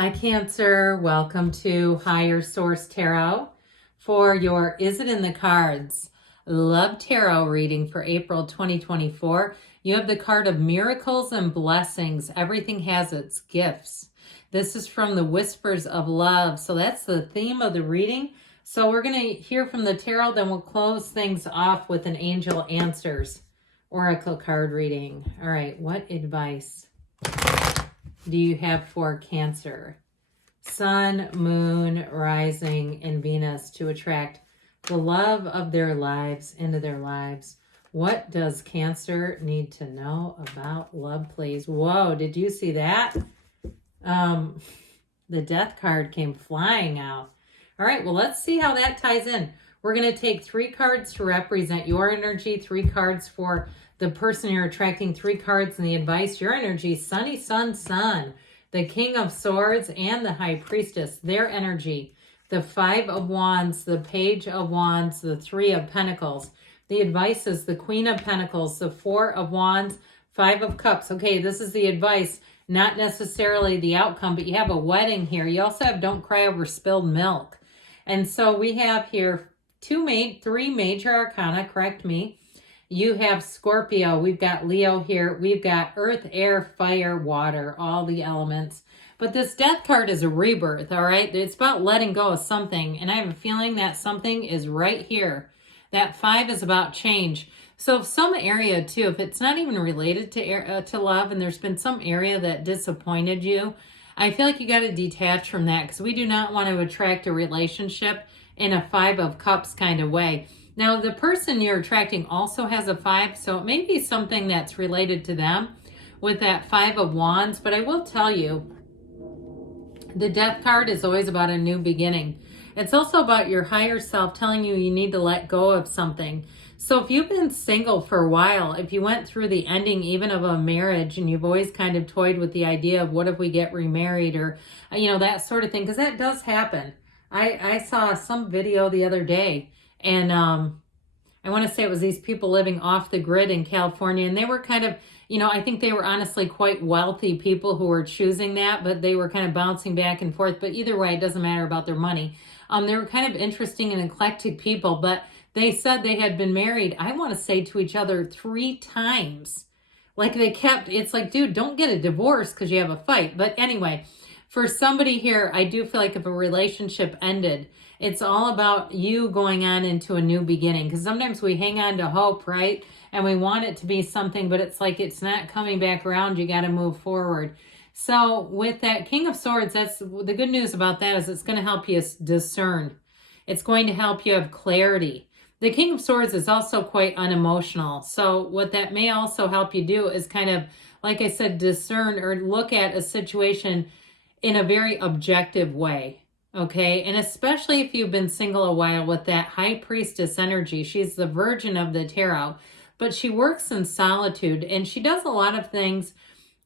Hi, Cancer. Welcome to Higher Source Tarot for your Is It in the Cards Love Tarot reading for April 2024. You have the card of miracles and blessings. Everything has its gifts. This is from the Whispers of Love. So that's the theme of the reading. So we're going to hear from the tarot, then we'll close things off with an Angel Answers Oracle card reading. All right, what advice do you have for Cancer? Sun, moon, rising, and Venus to attract the love of their lives into their lives. What does Cancer need to know about love, please? Whoa, did you see that? The Death card came flying out. All right, well, let's see how that ties in. We're going to take 3 cards to represent your energy, 3 cards for the person you're attracting, 3 cards and the advice, your energy, Sunny, Sun, Sun, the King of Swords, and the High Priestess, their energy, the 5 of Wands, the Page of Wands, the 3 of Pentacles. The advice is the Queen of Pentacles, the 4 of Wands, 5 of Cups. Okay, this is the advice, not necessarily the outcome, but you have a wedding here. You also have Don't Cry Over Spilled Milk. And so we have here 3 major arcana, correct me. You have Scorpio, we've got Leo here, we've got earth, air, fire, water, all the elements. But this Death card is a rebirth, all right? It's about letting go of something, and I have a feeling that something is right here. That 5 is about change. So if some area too, if it's not even related to love, and there's been some area that disappointed you, I feel like you got to detach from that, because we do not want to attract a relationship in a 5 of Cups kind of way. Now, the person you're attracting also has a 5, so it may be something that's related to them with that 5 of Wands. But I will tell you, the Death card is always about a new beginning. It's also about your higher self telling you you need to let go of something. So if you've been single for a while, if you went through the ending even of a marriage and you've always kind of toyed with the idea of what if we get remarried, or, that sort of thing, because that does happen. I saw some video the other day, and I want to say it was these people living off the grid in California, and they were kind of, I think they were honestly quite wealthy people who were choosing that, but they were kind of bouncing back and forth. But either way, it doesn't matter about their money. They were kind of interesting and eclectic people, but they said they had been married, I want to say, to each other 3 times. Like it's like, dude, don't get a divorce because you have a fight. But anyway, for somebody here, I do feel like if a relationship ended, it's all about you going on into a new beginning. Because sometimes we hang on to hope, right? And we want it to be something, but it's like it's not coming back around. You got to move forward. So with that King of Swords, that's the good news about that, is it's going to help you discern. It's going to help you have clarity. The King of Swords is also quite unemotional. So what that may also help you do is kind of, like I said, discern or look at a situation in a very objective way. Okay, and especially if you've been single a while, with that High Priestess energy. She's the Virgin of the tarot, but she works in solitude, and she does a lot of things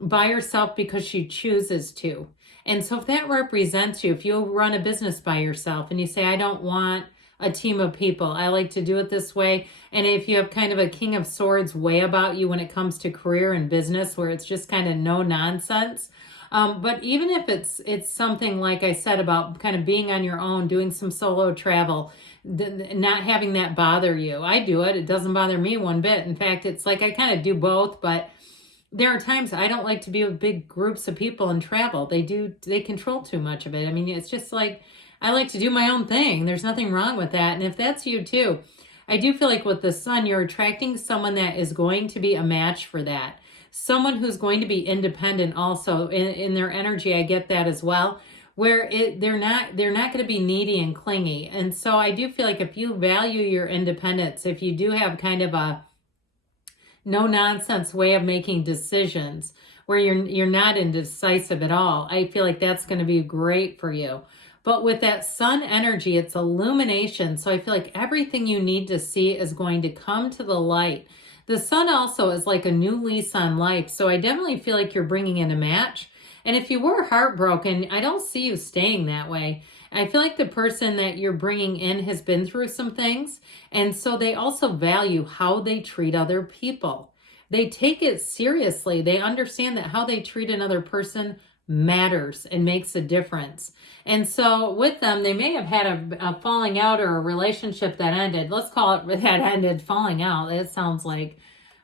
by herself because she chooses to. And so if that represents you, if you run a business by yourself and you say, I don't want a team of people, I like to do it this way. And if you have kind of a King of Swords way about you when it comes to career and business, where it's just kind of no nonsense. But even if it's something, like I said, about kind of being on your own, doing some solo travel, not having that bother you. I do it. It doesn't bother me one bit. In fact, it's like I kind of do both, but there are times I don't like to be with big groups of people and travel. They control too much of it. I mean, it's just like, I like to do my own thing. There's nothing wrong with that. And if that's you too, I do feel like with the Sun, you're attracting someone that is going to be a match for that. Someone who's going to be independent also in their energy. I get that as well, where they're not going to be needy and clingy. And so I do feel like if you value your independence, if you do have kind of a no nonsense way of making decisions, where you're not indecisive at all, I feel like that's going to be great for you. But with that Sun energy, it's illumination. So I feel like everything you need to see is going to come to the light. The Sun also is like a new lease on life. So I definitely feel like you're bringing in a match. And if you were heartbroken, I don't see you staying that way. I feel like the person that you're bringing in has been through some things. And so they also value how they treat other people. They take it seriously. They understand that how they treat another person matters and makes a difference. And so with them, they may have had a falling out or a relationship that ended. Let's call it that ended. Falling out. It sounds like,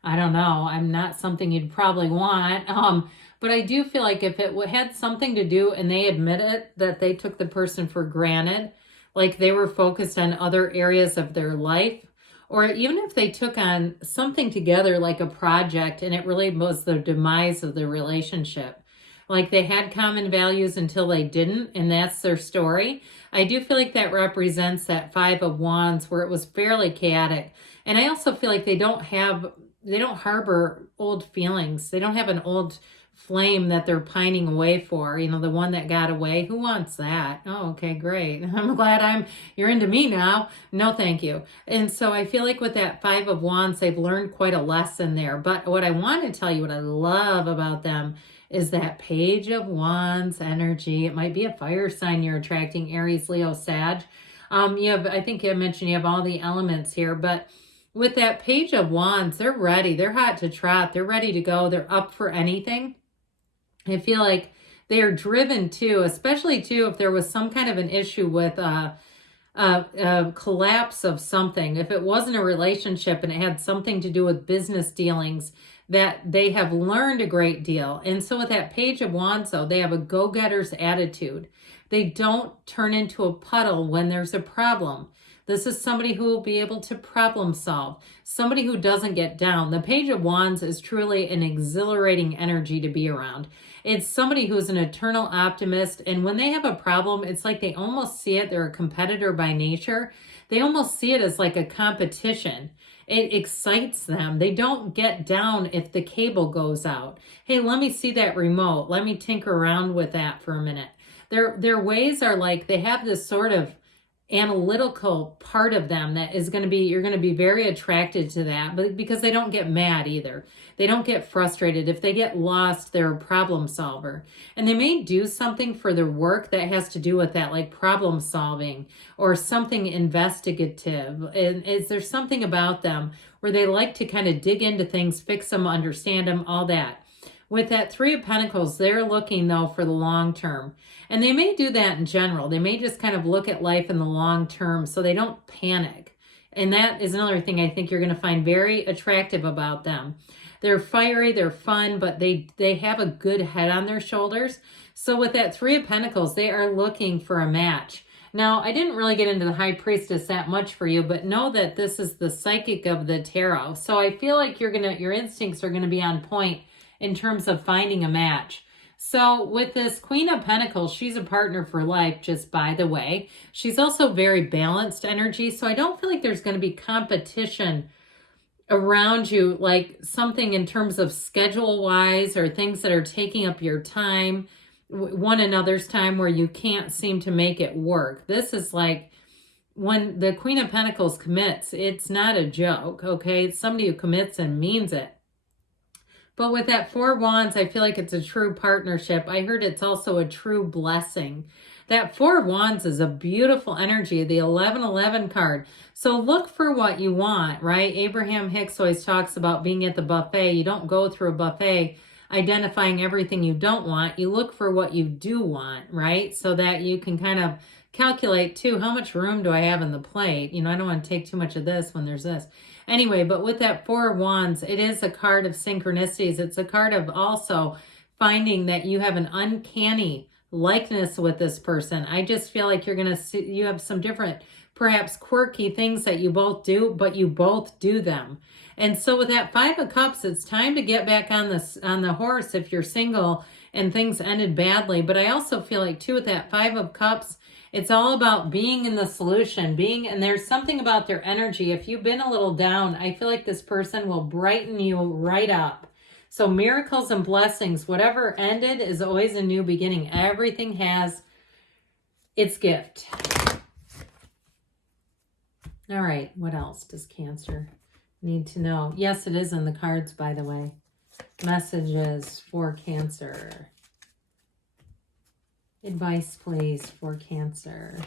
I don't know, I'm not something you'd probably want. But I do feel like if it had something to do and they admit it, that they took the person for granted, like they were focused on other areas of their life, or even if they took on something together like a project and it really was the demise of the relationship, like they had common values until they didn't, and that's their story. I do feel like that represents that Five of Wands where it was fairly chaotic. And I also feel like they don't harbor old feelings. They don't have an old flame that they're pining away for, you know, the one that got away. Who wants that? Oh, okay, great. I'm glad you're into me now. No, thank you. And so I feel like with that Five of Wands, they've learned quite a lesson there. But what I want to tell you, what I love about them is that Page of Wands energy. It might be a fire sign you're attracting, Aries, Leo, Sag. I think I mentioned you have all the elements here, but with that Page of Wands, they're ready. They're hot to trot. They're ready to go. They're up for anything. I feel like they are driven too, especially too if there was some kind of an issue with a collapse of something. If it wasn't a relationship and it had something to do with business dealings, that they have learned a great deal. And so with that Page of Wands, though, they have a go-getter's attitude. They don't turn into a puddle when there's a problem. This is somebody who will be able to problem solve, somebody who doesn't get down. The Page of Wands is truly an exhilarating energy to be around. It's somebody who's an eternal optimist, and when they have a problem, it's like they almost see it, they're a competitor by nature. They almost see it as like a competition. It excites them. They don't get down if the cable goes out. Hey, let me see that remote. Let me tinker around with that for a minute. Their ways are like they have this sort of analytical part of them that is going to be, you're going to be very attracted to that, but because they don't get mad either. They don't get frustrated. If they get lost, they're a problem solver. And they may do something for their work that has to do with that, like problem solving or something investigative. And is there something about them where they like to kind of dig into things, fix them, understand them, all that. With that Three of Pentacles, they're looking, though, for the long term. And they may do that in general. They may just kind of look at life in the long term so they don't panic. And that is another thing I think you're going to find very attractive about them. They're fiery, they're fun, but they have a good head on their shoulders. So with that Three of Pentacles, they are looking for a match. Now, I didn't really get into the High Priestess that much for you, but know that this is the psychic of the tarot. So I feel like your instincts are going to be on point in terms of finding a match. So with this Queen of Pentacles, she's a partner for life, just by the way. She's also very balanced energy, so I don't feel like there's going to be competition around you, like something in terms of schedule-wise or things that are taking up your time, one another's time, where you can't seem to make it work. This is like when the Queen of Pentacles commits, it's not a joke, okay? It's somebody who commits and means it. But with that Four of Wands, I feel like it's a true partnership. I heard it's also a true blessing. That Four of Wands is a beautiful energy, the 1111 card. So look for what you want, right? Abraham Hicks always talks about being at the buffet. You don't go through a buffet identifying everything you don't want. You look for what you do want, right? So that you can kind of calculate too, how much room do I have in the plate? You know, I don't want to take too much of this when there's this. Anyway, but with that Four of Wands, it is a card of synchronicities. It's a card of also finding that you have an uncanny likeness with this person. I just feel like you're going to see, you have some different, perhaps quirky things that you both do, but you both do them. And so with that Five of Cups, it's time to get back on the horse if you're single and things ended badly. But I also feel like too, with that Five of Cups, it's all about being in the solution, and there's something about their energy. If you've been a little down, I feel like this person will brighten you right up. So miracles and blessings, whatever ended is always a new beginning. Everything has its gift. All right, what else does Cancer need to know? Yes, it is in the cards, by the way. Messages for Cancer. Advice, please, for Cancer.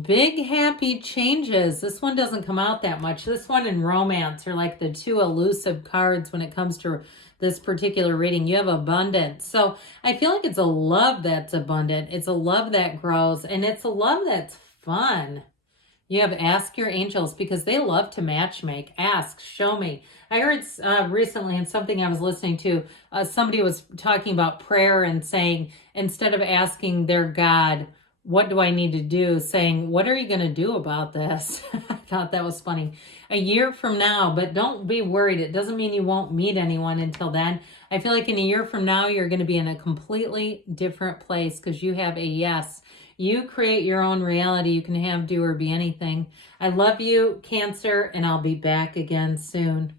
Big happy changes. This one doesn't come out that much. This one and romance are like the two elusive cards when it comes to this particular reading. You have abundance. So I feel like it's a love that's abundant. It's a love that grows, and it's a love that's fun. You have ask your angels because they love to matchmake. Ask, show me. I heard recently in something I was listening to, somebody was talking about prayer and saying, instead of asking their God, what do I need to do? Saying, what are you going to do about this? I thought that was funny. A year from now, but don't be worried. It doesn't mean you won't meet anyone until then. I feel like in a year from now, you're going to be in a completely different place because you have a yes. You create your own reality. You can have, do, or be anything. I love you, Cancer, and I'll be back again soon.